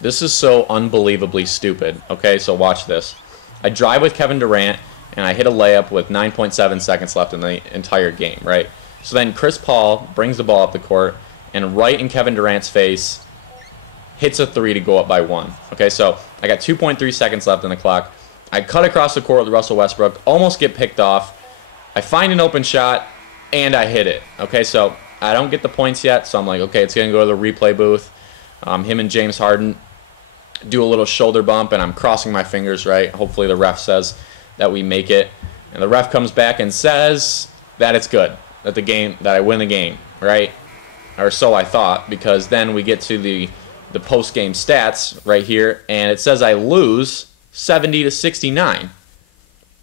This is so unbelievably stupid. Okay, so watch this. I drive with Kevin Durant, and I hit a layup with 9.7 seconds left in the entire game, right? So then Chris Paul brings the ball up the court, and right in Kevin Durant's face, hits a three to go up by one. Okay, so I got 2.3 seconds left on the clock. I cut across the court with Russell Westbrook, almost get picked off. I find an open shot, and I hit it. Okay, so I don't get the points yet, so I'm like, okay, it's going to go to the replay booth. Him and James Harden do a little shoulder bump, and I'm crossing my fingers, right? Hopefully the ref says that we make it. And the ref comes back and says that it's good, that I win the game, right? Or so I thought, because then we get to the post-game stats right here, and it says I lose 70-69.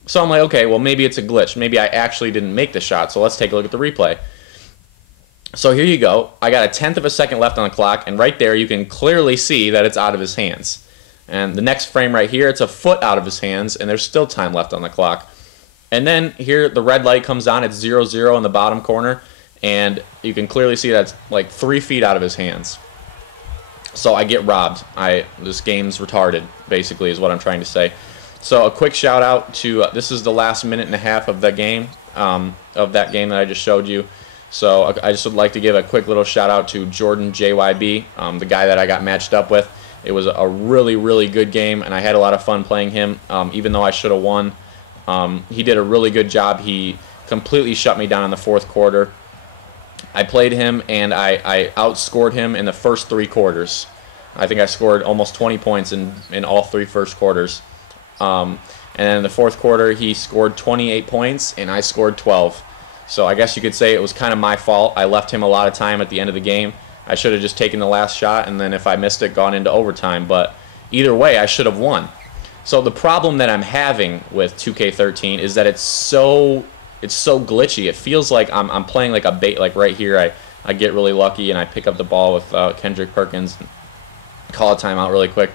So I'm like, okay, well, maybe it's a glitch. Maybe I actually didn't make the shot, so let's take a look at the replay. So here you go. I got a tenth of a second left on the clock, and right there you can clearly see that it's out of his hands. And the next frame right here, it's a foot out of his hands, and there's still time left on the clock. And then here the red light comes on. It's 0-0 in the bottom corner, and you can clearly see that's like 3 feet out of his hands. So I get robbed. This game's retarded, basically, is what I'm trying to say. So a quick shout out to this is the last minute and a half of the game, of that game that I just showed you. So I just would like to give a quick little shout out to Jordan JYB, the guy that I got matched up with. It was a really, really good game, and I had a lot of fun playing him, even though I should have won. He did a really good job. He completely shut me down in the fourth quarter. I played him, and I outscored him in the first 3 quarters. I think I scored almost 20 points in all 3 first quarters. And then in the fourth quarter, he scored 28 points, and I scored 12. So I guess you could say it was kind of my fault. I left him a lot of time at the end of the game. I should have just taken the last shot, and then if I missed it, gone into overtime. But either way, I should have won. So the problem that I'm having with 2K13 is that it's so glitchy. It feels like I'm playing like a bait. Like right here, I get really lucky and I pick up the ball with Kendrick Perkins, and call a timeout really quick.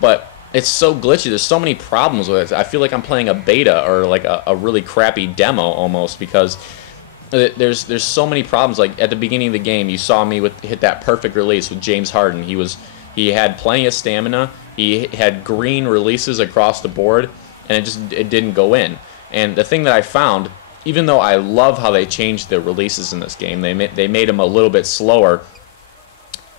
But it's so glitchy. There's so many problems with it. I feel like I'm playing a beta or like a really crappy demo almost, because there's so many problems. Like at the beginning of the game, you saw me hit that perfect release with James Harden. He had plenty of stamina. He had green releases across the board, and it didn't go in. And the thing that I found, even though I love how they changed the releases in this game, they made them a little bit slower.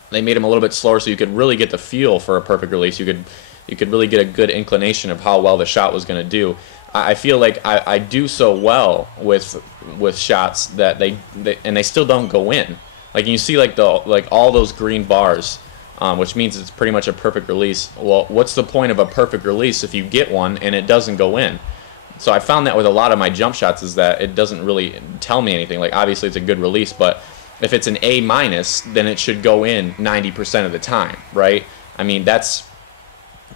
They made them a little bit slower so you could really get the feel for a perfect release. You could really get a good inclination of how well the shot was going to do. I feel like I do so well with shots that they still don't go in. Like you see like all those green bars, which means it's pretty much a perfect release. Well, what's the point of a perfect release if you get one and it doesn't go in? So I found that with a lot of my jump shots is that it doesn't really tell me anything. Like obviously it's a good release, but if it's an A-, then it should go in 90% of the time, right? I mean that's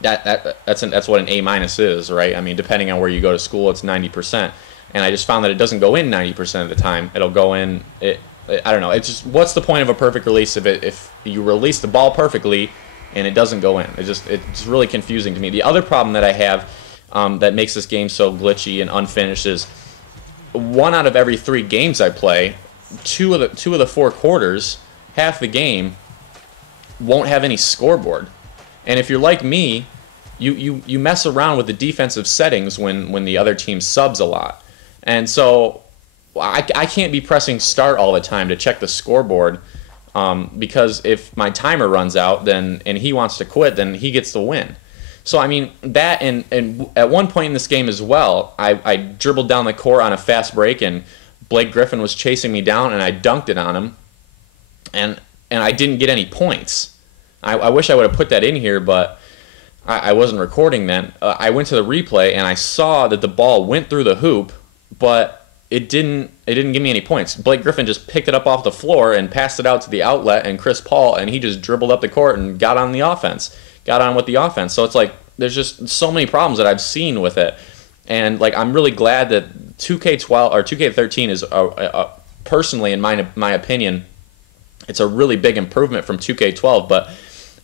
what an A- is, right? I mean, depending on where you go to school, it's 90%. And I just found that it doesn't go in 90% of the time. It'll go in. I don't know. It's just, what's the point of a perfect release if you release the ball perfectly and it doesn't go in? It's really confusing to me. The other problem that I have that makes this game so glitchy and unfinished is 1 out of every 3 games I play, two of the 4 quarters, half the game won't have any scoreboard. And if you're like me, you mess around with the defensive settings when the other team subs a lot. And so I can't be pressing start all the time to check the scoreboard, because if my timer runs out and he wants to quit, then he gets the win. So I mean that, and at one point in this game as well, I dribbled down the court on a fast break, and Blake Griffin was chasing me down, and I dunked it on him, and I didn't get any points. I wish I would have put that in here, but I wasn't recording then. I went to the replay, and I saw that the ball went through the hoop, but it didn't give me any points. Blake Griffin just picked it up off the floor and passed it out to the outlet, and Chris Paul, and he just dribbled up the court and got on with the offense. So it's like there's just so many problems that I've seen with it. And like I'm really glad that 2K12 or 2K13 is personally, in my opinion, it's a really big improvement from 2K12, but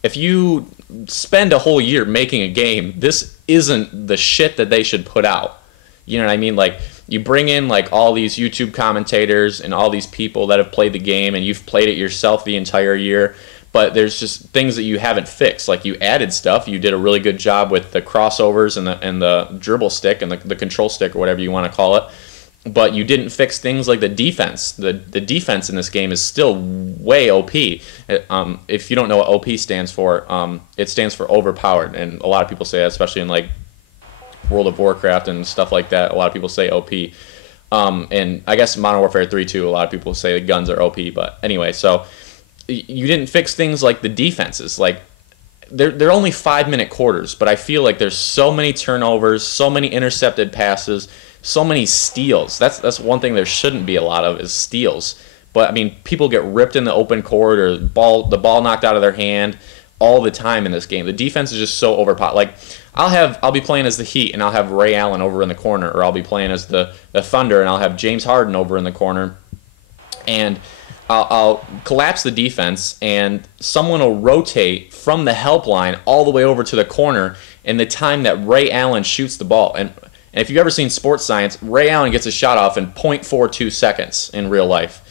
if you spend a whole year making a game, this isn't the shit that they should put out. You know what I mean? Like, you bring in like all these YouTube commentators and all these people that have played the game, and you've played it yourself the entire year, but there's just things that you haven't fixed. Like, you added stuff. You did a really good job with the crossovers and the dribble stick and the control stick, or whatever you want to call it. But you didn't fix things like the defense. The defense in this game is still way OP. If you don't know what OP stands for, it stands for overpowered. And a lot of people say that, especially in like World of Warcraft and stuff like that. A lot of people say OP. And I guess Modern Warfare 3 too, a lot of people say the guns are OP. But anyway, so you didn't fix things like the defenses. Like, they're only 5-minute quarters, but I feel like there's so many turnovers, so many intercepted passes, so many steals. That's one thing there shouldn't be a lot of, is steals. But I mean, people get ripped in the open court, or the ball knocked out of their hand all the time in this game. The defense is just so overpowered. Like, I'll be playing as the Heat, and I'll have Ray Allen over in the corner, or I'll be playing as the Thunder, and I'll have James Harden over in the corner, and I'll collapse the defense, and someone will rotate from the help line all the way over to the corner in the time that Ray Allen shoots the ball. And if you've ever seen sports science, Ray Allen gets a shot off in 0.42 seconds in real life.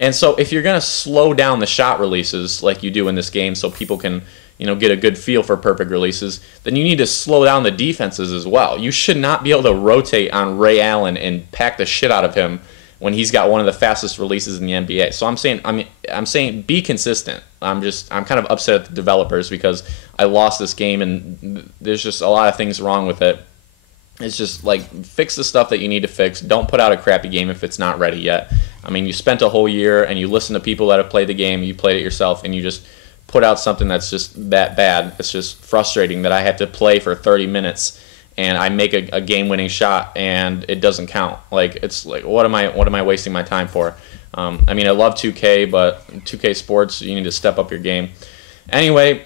And so if you're going to slow down the shot releases like you do in this game, so people can, get a good feel for perfect releases, then you need to slow down the defenses as well. You should not be able to rotate on Ray Allen and pack the shit out of him when he's got one of the fastest releases in the NBA. So I'm saying be consistent. I'm kind of upset at the developers because I lost this game, and there's just a lot of things wrong with it. It's just like, fix the stuff that you need to fix. Don't put out a crappy game if it's not ready yet. I mean, you spent a whole year and you listen to people that have played the game, you played it yourself, and you just put out something that's just that bad. It's just frustrating that I have to play for 30 minutes and I make a game-winning shot and it doesn't count. Like, it's like, what am I wasting my time for? I mean, I love 2K, but 2K Sports, you need to step up your game. Anyway,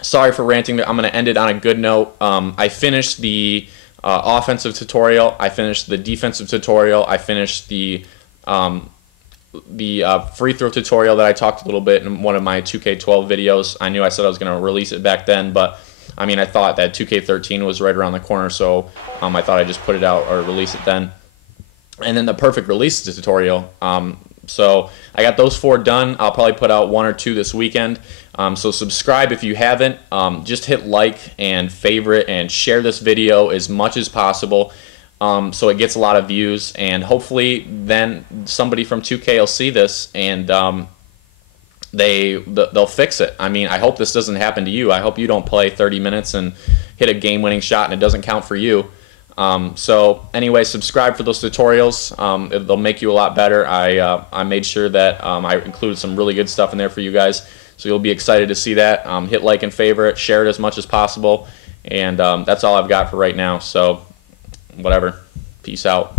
sorry for ranting. I'm going to end it on a good note. I finished the offensive tutorial. I finished the defensive tutorial. I finished the free throw tutorial that I talked a little bit in one of my 2K12 videos. I knew I said I was going to release it back then, but I mean, I thought that 2K13 was right around the corner, so I thought I'd just put it out or release it then. And then the perfect release tutorial. So I got those 4 done. I'll probably put out 1 or 2 this weekend. So subscribe if you haven't. Just hit like and favorite and share this video as much as possible, so it gets a lot of views. And hopefully then somebody from 2K will see this and they'll fix it. I mean, I hope this doesn't happen to you. I hope you don't play 30 minutes and hit a game-winning shot and it doesn't count for you. So anyway, subscribe for those tutorials. They'll make you a lot better. I made sure that I included some really good stuff in there for you guys, so you'll be excited to see that. Hit like and favorite, share it as much as possible, and that's all I've got for right now. So whatever. Peace out.